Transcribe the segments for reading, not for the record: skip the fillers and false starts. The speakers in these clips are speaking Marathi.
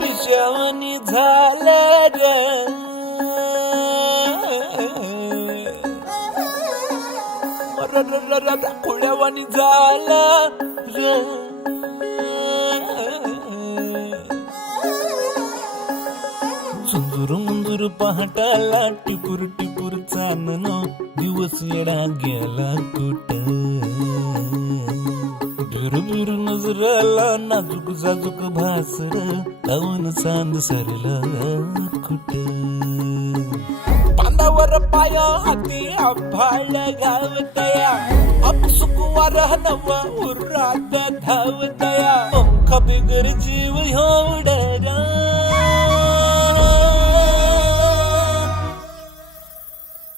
पिशवणी झालं ग खुळ्यावानी झालं र झुंजूर मुंजूर पहाटाला टिपूर टिपूर चांदण दिवस येडा गेला कुठं बिर नजराला नाजूक जाजूक भासर लावून चांद सरला कुठं पांदावर पाया हाती आभाळ गावतया अपसुक वारह नवा उरात धावतया पंख बिगर जीव एवढा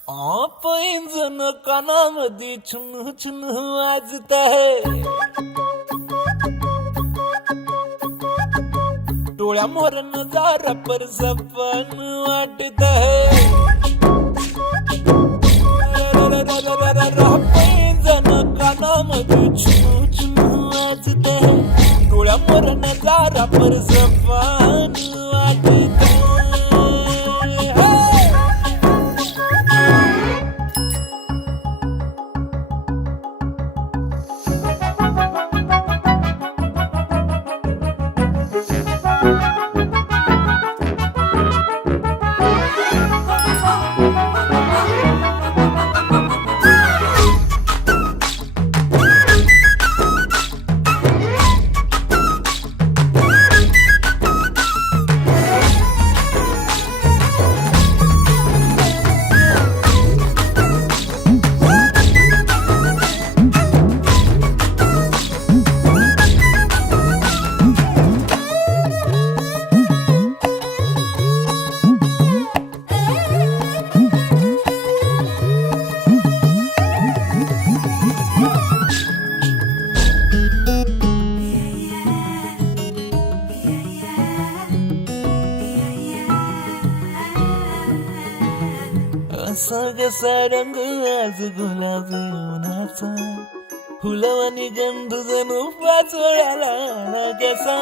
आप इंजन कानामध्ये छुन छुन वाजत आहे डोळ्या मोर नजारा पर सपन वाटत है जन कानामध्ये छुन छुन वाजत है डोळ्या मोर नजारा पर सपन वाटत है कसा रंग आज गुलाबी उन्हाचा फुलवानी गंध जणू पाचोळ्याला कसा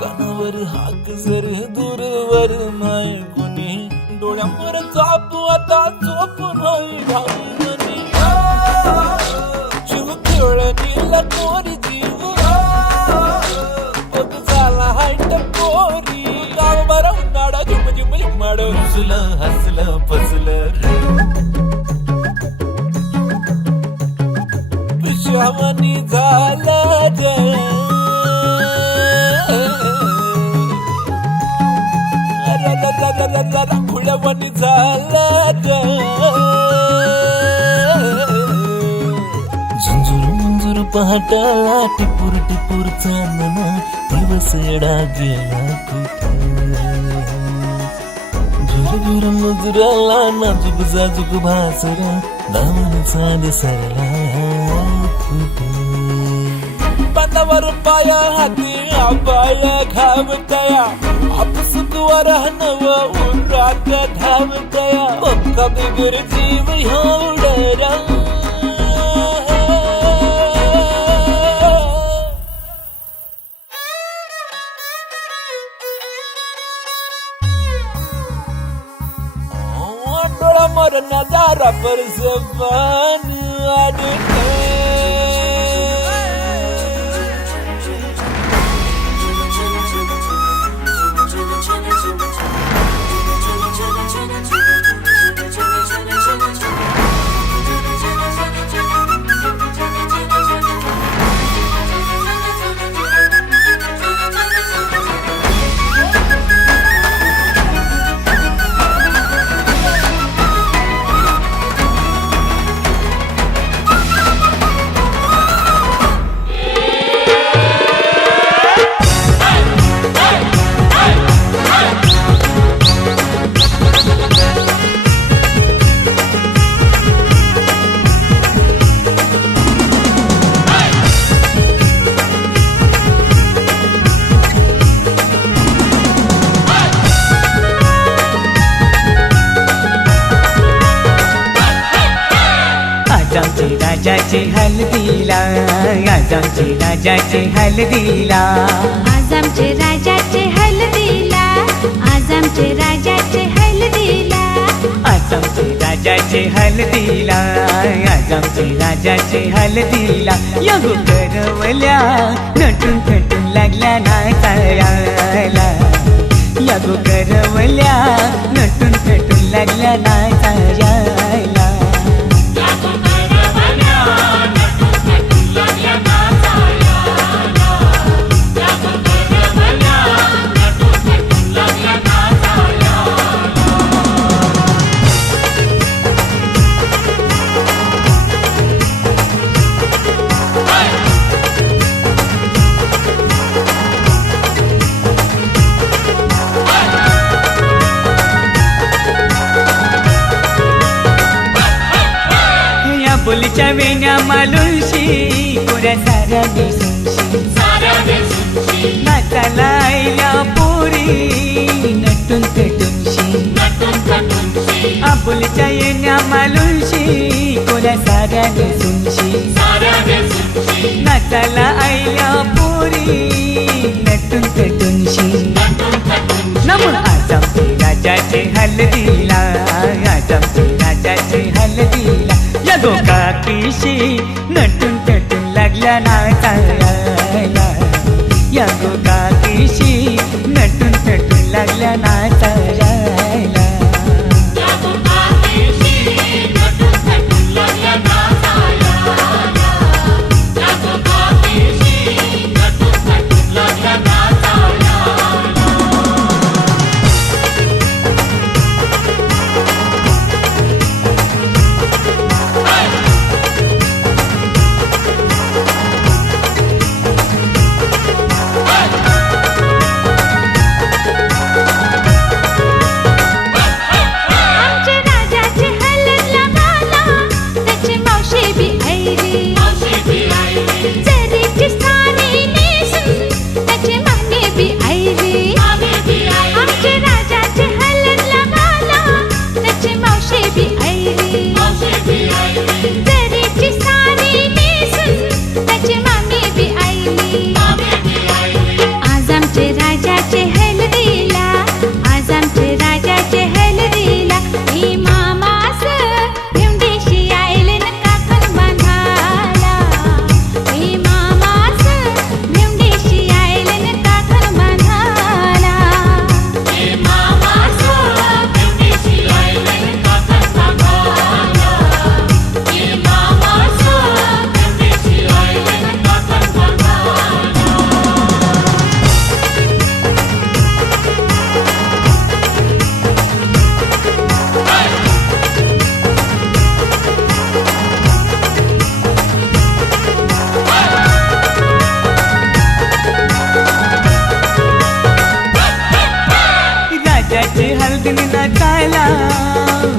कानावर हाक जर दूरवर नाही कोणी डोळ्यावर चापू आता चोप नाही घालून जीव खेळणीला कोरी जीव बघ झाला हायट कोरी गाव बरा उन्हाळा झुम झुम झुमाड रुसलं हसलं फसलं पिशवणी झालं ग खुळ्यावानी झालं ग झुंजूर मुंजूर पहाटाला टिपूर टिपूर चांदणा दिवस येडा गेला कुठं झुरझुर मुजराला नाजूक जाजूक भासरा दामन चांद सरला बांधावर पाया हाती आबाळ घावतया आपसुक वरहनव उरात धावतया पंख बिगर जीव एवढा डोळा मोर नजारा पर जबान वाटत राजाचे हल्दीला, आज आमचे राजाचे हल्दीला, आज आमचे राजाचे हल्दीला, आज आमचे राजाचे हल्दीला, आज आमचे राजाचे हल्दीला, आज आमचे राजाचे हल्दीला. यगो करवल्या नटून थटून लागल्या नाचायला, यगो करवल्या नटून थटून लागल्या नाचायला. बोलीच्या वेण्या मालुंशी कोऱ्या साऱ्या दिसूनशी, नाचाला आईल्या पोरी नटून थटूनशी, आबोलीच्या येण्या मालुंशी कोऱ्या साऱ्या दिसूनशी, नाचाला आईल्या पोरी नटून थटूनशी. नम आज आमचे राजाचे हल्दीला, आज आमचे राजाचे हल्दीला, यगो काकीशी नटून थटून लागल्या नाचायला, यगो काकीशी नटून थटून लागल्या नाचायला. नाचायला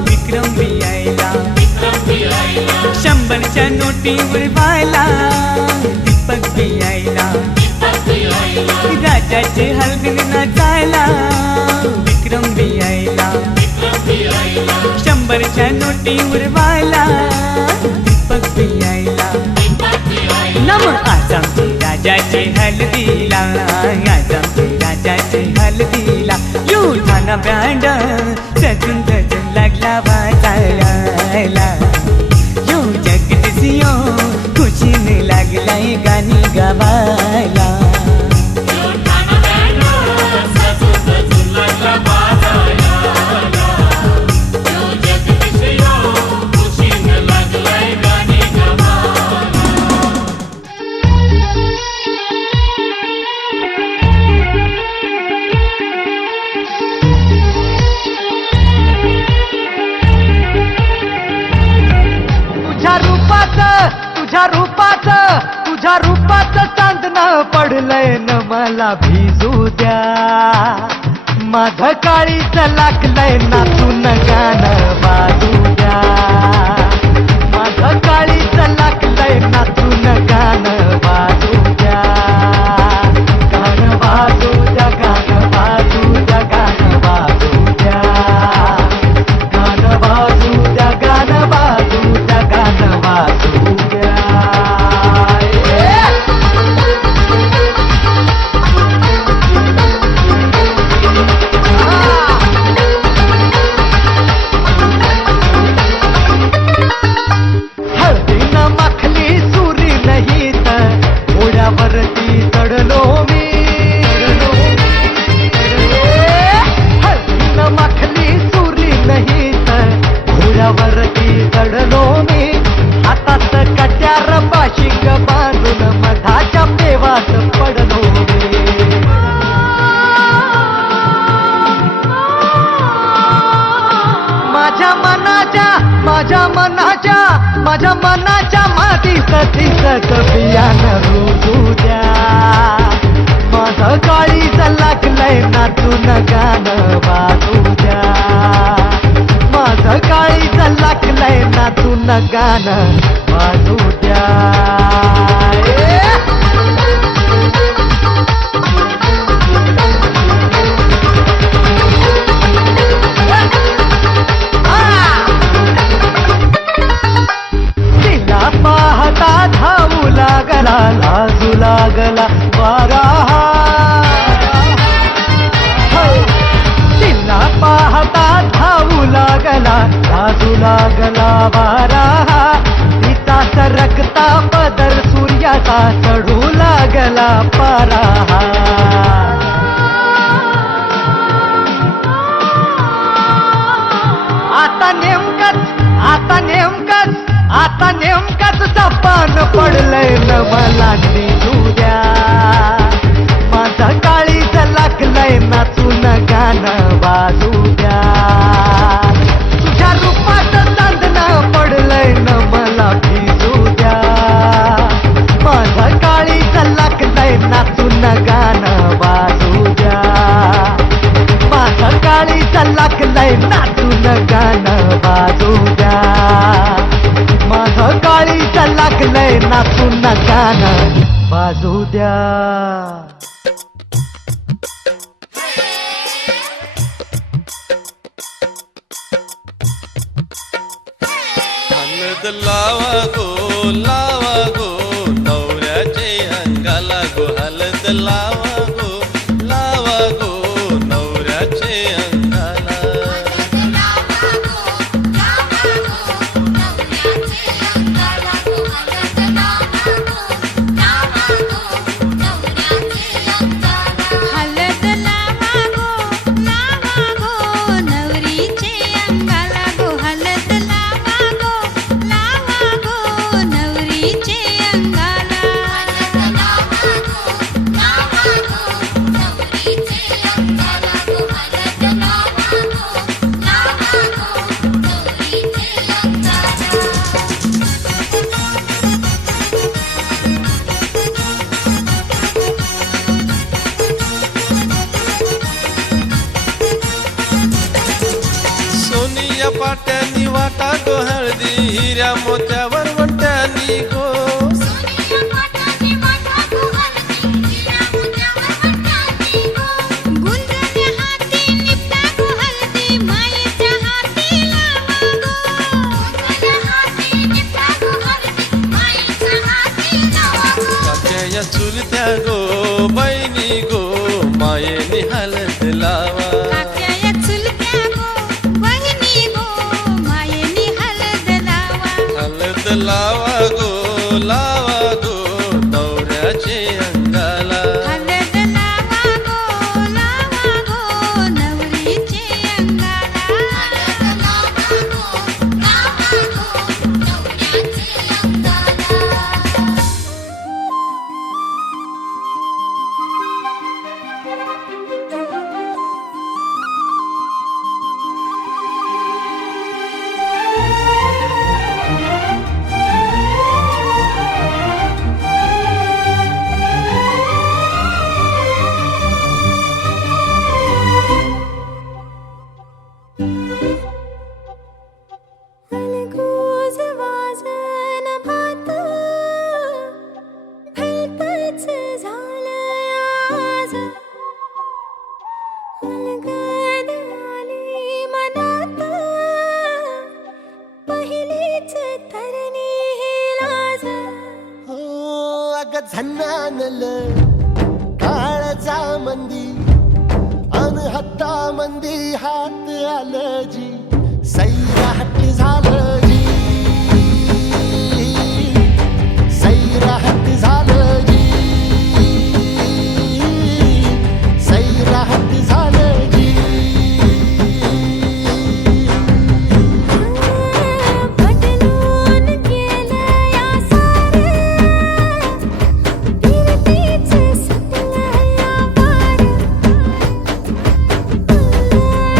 विक्रम भी आयला, 100च्या नोटी उडवायला दीपक भी आयला, राजाचे हलगीने नाचायला विक्रम भी आयला, 100च्या नोटी उडवायला दीपक भी आयला. नम आज आमचे राजाचे हल्दीला, आज आमचे राजाचे हल्दीला, युठाना बँड सजून सजून लागला वाजायला, यो जगदीशियो खुशीने लागलाय गाणी गावायला. तुझ्या रूपाचं चांदणं पडलंय न मला भिजू द्या, माझं काळीच लागलंय नाचून गाणं वाजू द्या, माझं काळीच लागलंय नाचून गाणं वाजू द्या, गाणं वाजू द्या, गाणं वाजू द्या, गाणं वाजू द्या, गाणं वाजू द्या, गाणं वाजू द्या, गाणं वाजू द्या. माझ्या मनाच्या मातीत तिसक बियाणं रुजू द्या. माझं काळीज लागलंय नाचून गाणं वाजू द्या. माझं काळीज लागलंय नाचून गाणं वाजू द्या. पाहता धावू लागला लाजू लागला वारा. तिला पाहता धावू लागला लाजू लागला वारा. तिचा सरकता पदर सूर्याचा चढू लागला पारा. आता नेमकंच जपान पडलंय न मला निघू द्या. माझं काळीज लागलंय नाचून गाणं वाजू द्या. तुझ्या रूपात चांदणं पडलंय न मला भिजू द्या. माझं काळीज लागलंय नाचून गाणं वाजू द्या. माझं काळीज लागलंय नाचून गाणं वाजू द्या. माझं काळीज लागलंय नाचून गाणं वाजू द्या. हलद लावा गो नवऱ्याचे अंगाला गो. हलद लावा गो नवऱ्याचे अंगाला. हलद लावा गो नवरीचे अंगाला गो. हलद लावा गो नवरीचे अंगाला. सोनिया पाट्यानी वाटा गो हळदी. हिऱ्या मोत्यावर वट्यानी गो. गुंजने हाती निपटा गो हलदी. मायेच्या हाती लावा गो. काक्या चुलत्या गो बहिणी गो मायेनी हलद लावा. काक्या चुलत्या गो बहिणी गो मायेनी हलद लावा. हलद लावा गो नवऱ्याचे अंगाला. हलद लावा गो नवरीचे अंगाला. अलगोज वाजन भात भलतंच झालंय आज. अलगद आली मनात पहिलीच तरणी ही लाज. अग झन्नानल काळजा मंदी अन हत्ता मंदी हात आलं जी. सैराट झालं जी. सैराट झालं जी. सैराट झालं जी. पटलून केलं या सारं. फिरतीच सतलं या पार.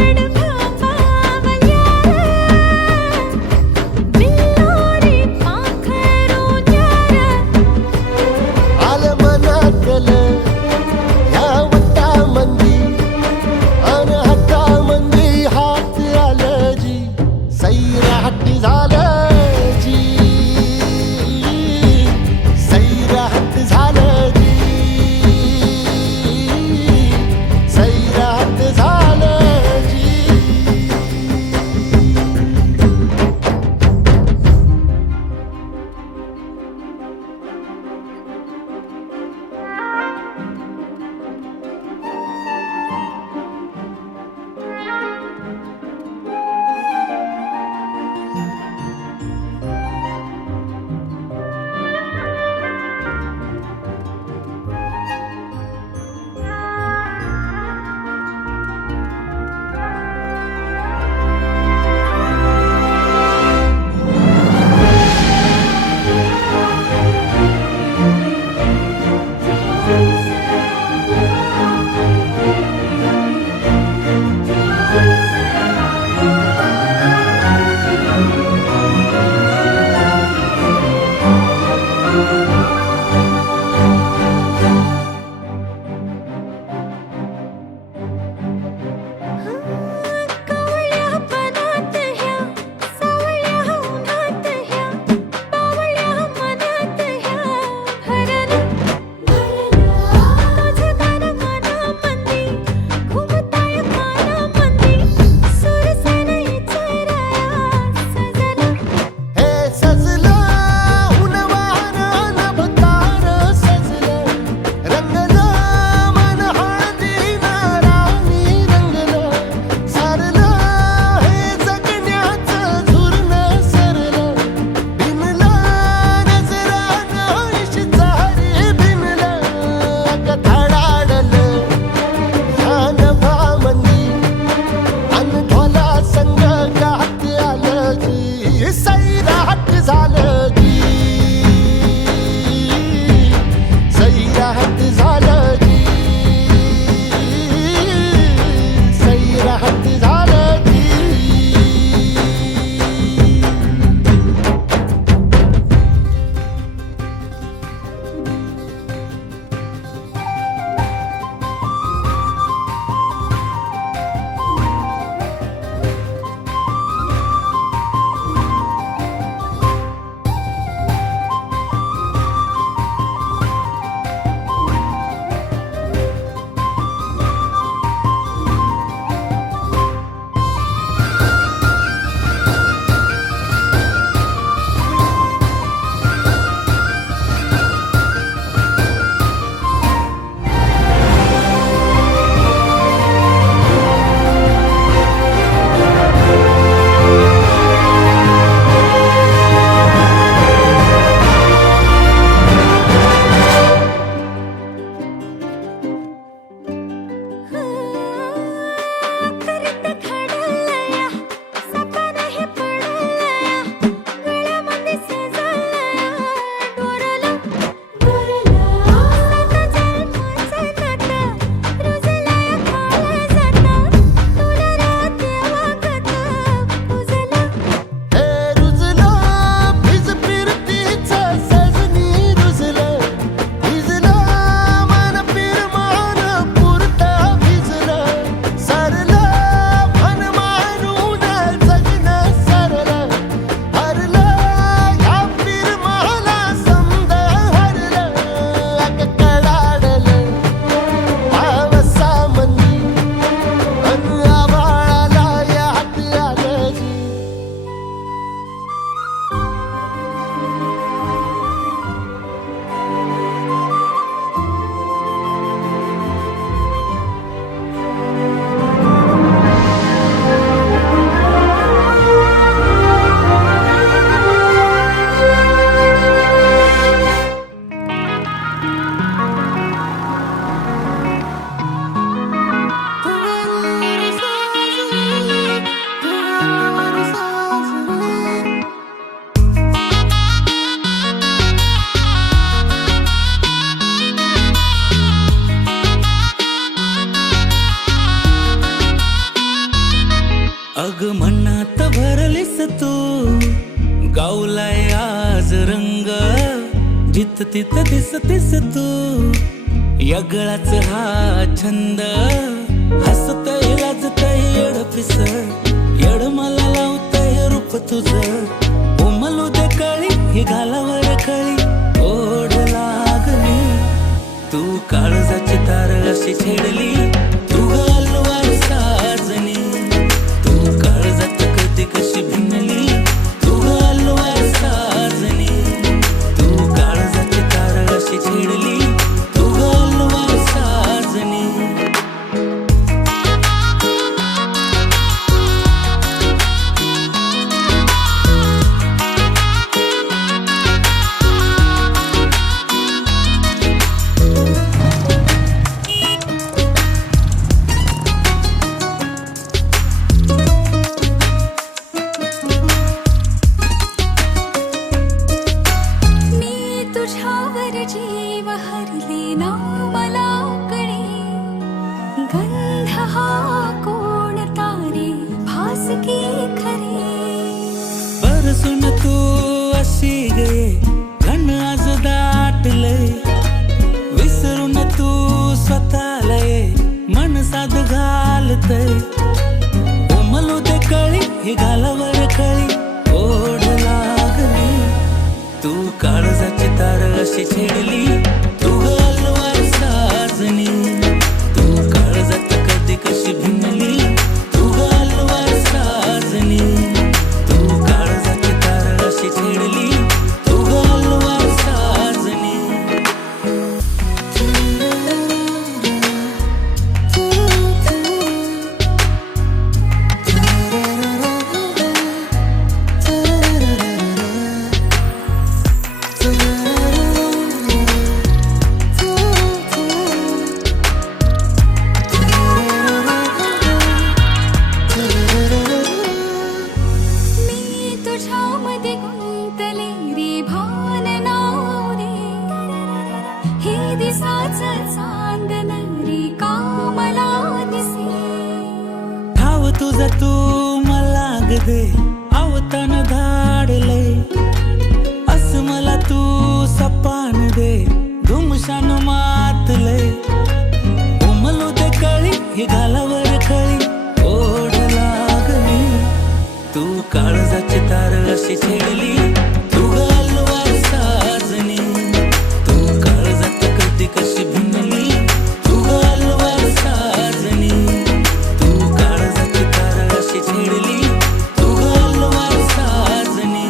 उलट भांबावल्या अग मनात भरलीस तू, गावलाय आज रंग, जित तित दिसतीस तू, यगळाच हा छंद, हसतय लाजतय येडपिस, येड मला लावतय रूप तुझं, उमलू दे कळी ही घालावर कळी, ओढ लागली तू काळजाची तार अशी छेडली, तू हलवार साजनी, तू काळजात कधी कशी भिनली, तू हलवार साजनी, तू काळजाची तार अशी छेडली, तू हलवार साजनी. मी तुझ्यावर जीव हरले ना मला कळे, गंध हा कोणता रे भासकी खरे. बरसून तू अशी गे घन आज दाटलय, विसरून तू स्वतःला ये मन साध घालतय, उमलू दे कळी ही घालावर कळी, ओढ लागली तू काळजाची तार अशी छेडली, तू हलवार साजनी, तू काळजात कधी कशी भिनली, तू हलवार साजनी, तू काळजाची तार अशी छेडली, तू हलवार साजनी. मी तुझ्यामध्ये गुंतले रे भान नाव रे, हे दिसाचं चांदन रे कामला दिसे. ठाव तुझा तू मला ग दे, आवतान धाडले अस मला तू सपान दे, धुमशान मातले, उमलू दे कळी ही घालावर कळी, ओढ लागली तू काळजाची तार अशी छेडली, तू हलवार साजनी, तू काळजात कधी कशी भिनली, तू हलवार साजनी, तू काळजाची तार अशी छेडली, तू हलवार साजनी.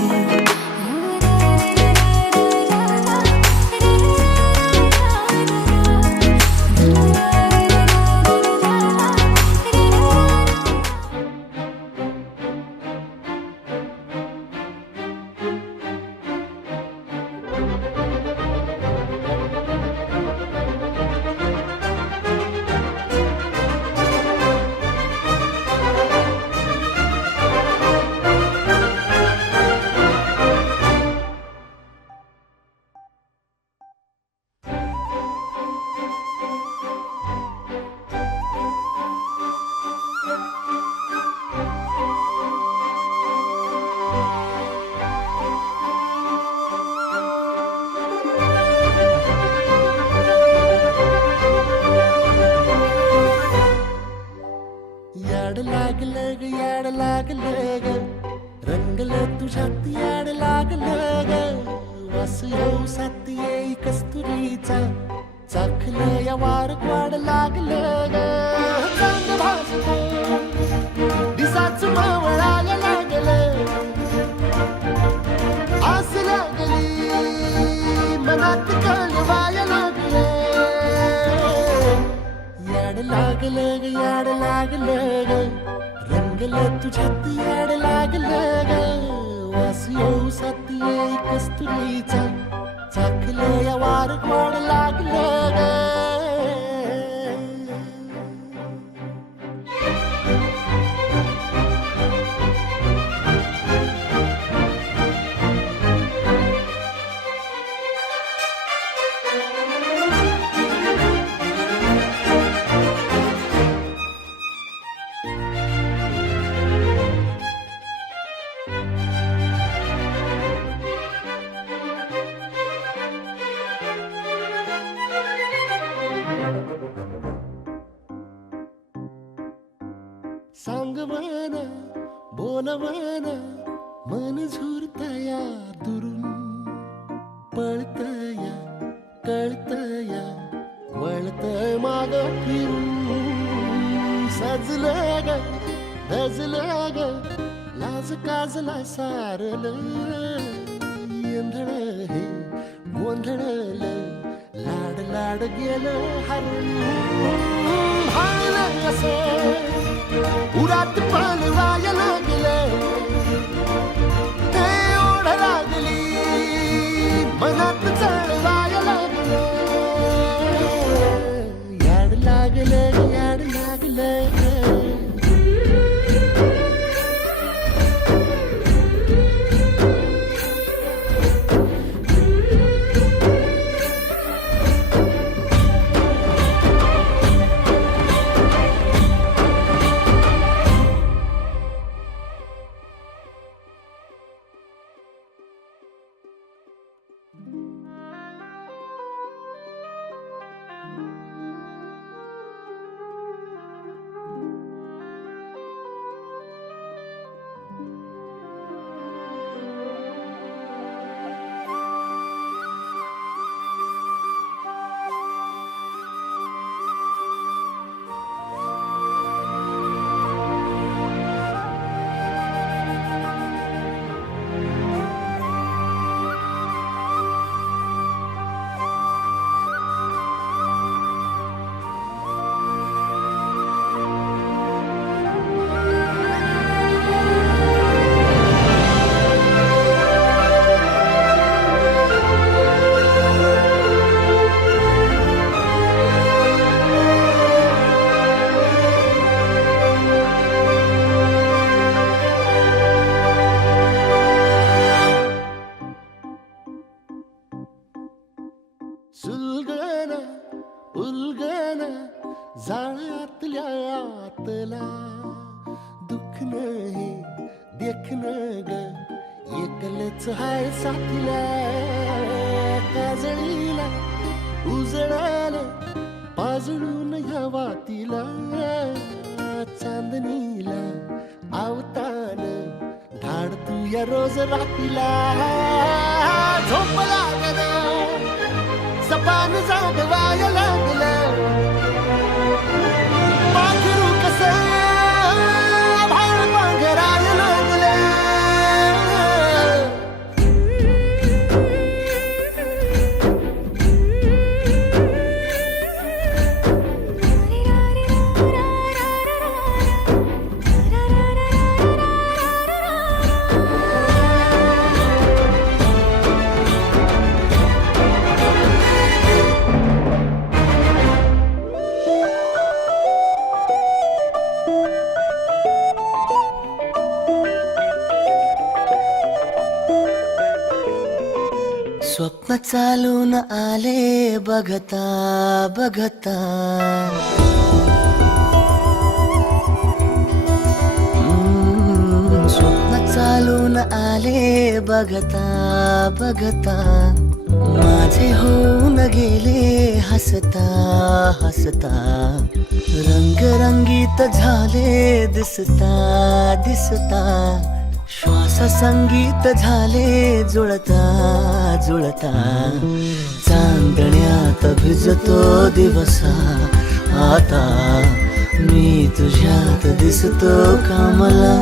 याड लागलं ग याड लागलं ग, रंगलं तुझ्यात याड लागलं ग, वास येऊ साथ येई कस्तुरीचा, चाखलं या वार वाड लागलं ग, चांग भासलं दिसाच मावळायला लागलं, आस लागली मनात कळवाया लागलं, याड लागलं ग याड लागलं ग, रंगलं तुझ्यात याड लागलं ग, वास येऊ साथ येई कस्तुरीचा, चाखलं या वार वाड लागलं ग. सांगवाना बोलवाना मन झुरतया दुरून पळतया कळतया वळतय माग फिरून सजलं ग धजलं ग लाज काजला सारल येंधळ हे गोंधळल लाड लाड गेलं हरून हायलं कसं उरात पान वायाला गेलं ते ओढ लागली मनात चळवाया लागलं याड लागलं याड लागलं सुलगना उलगना जाळ्यातल्या आतला दुःख नाही देखण ग एकलच हाय साथीला काजळीला उजळाला पाजळून ह्या वातीला चांदणीला आवतान धाड तू या रोज रातीला झोप लागना सपान जागवाया लागलं पाखरू कसं भाळ पांघराया लागलं स्वप्न चालून आले बघता बघता स्वप्न चालून आले बघता बघता माझे होऊन गेले हसता हसता रंगरंगीत झाले दिसता दिसता श्वास संगीत झाले जुळता जुळता चांदण्यात भिजतो दिवसा आता मी तुझ्यात दिसतो कामला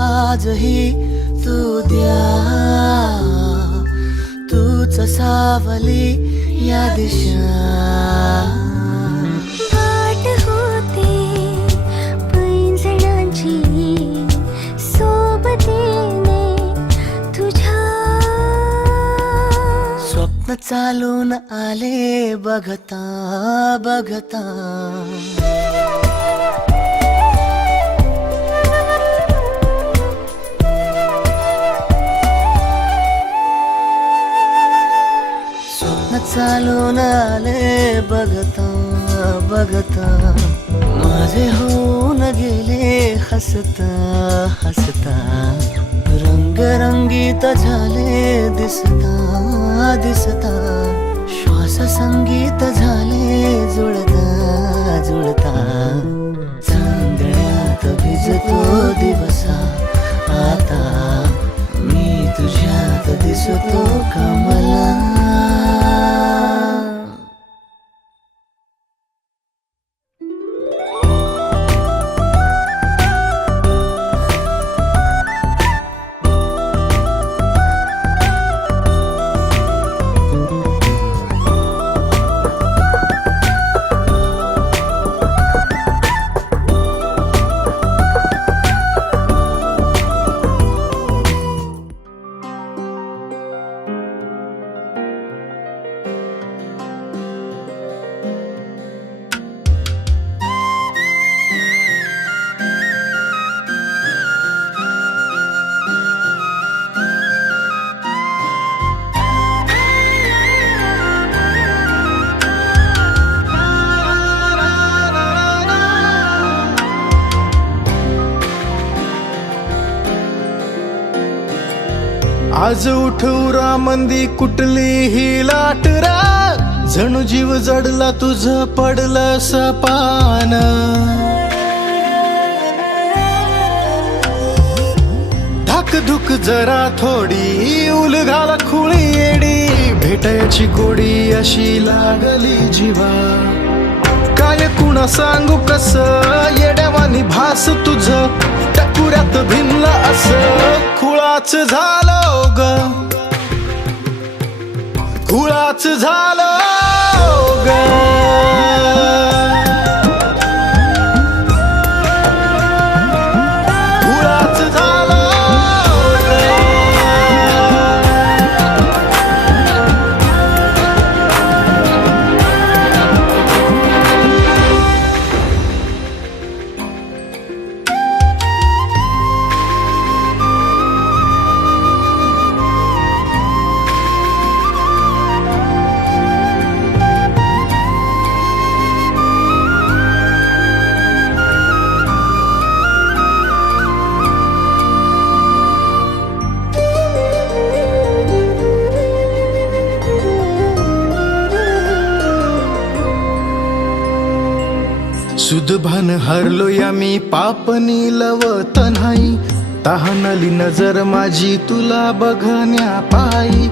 आजही तू द्या तूच सावली या दिशा पाठ होते पैंजणांची सोबतीने तुझ्या स्वप्न चालून आले बघता बघता होऊन आले बघता बघता, माझे होऊन गेले हसता हसता, रंगरंगीत झाले दिसता दिसता, श्वास संगीत झाले जुळता जुळता, चांदण्यात भिजतो दिवसा आता, मी तुझ्यात दिसतो का मला. आज उठवरा मंदी कुठली ही लाटरा, जणू जीव जडला तुझ पडलं सपान. धाकधुक जरा थोडी उलघाला खुळी येडी, भेटायची गोडी अशी लागली जीवा. काय कुणा सांगू कस येड्यावानी भास तुझ, टकुऱ्यात भिनला असं खुळाच झालो ग, खुळाच झालो ग. खुळाच झालो ग. सुदभान हरलो या मी पापनी लवत नाही, तहानली नजर माझी तुला बघण्या पायी.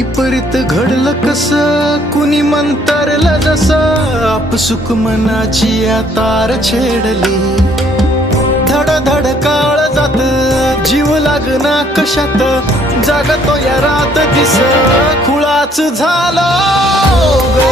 इपरित घडलं कस कुणी मंतरलं जस, आपसुक मनाची या तार छेडली. धड धड काळ जात जीव लागना कशात, जागतो या रात दिस खुळाच झालो ग.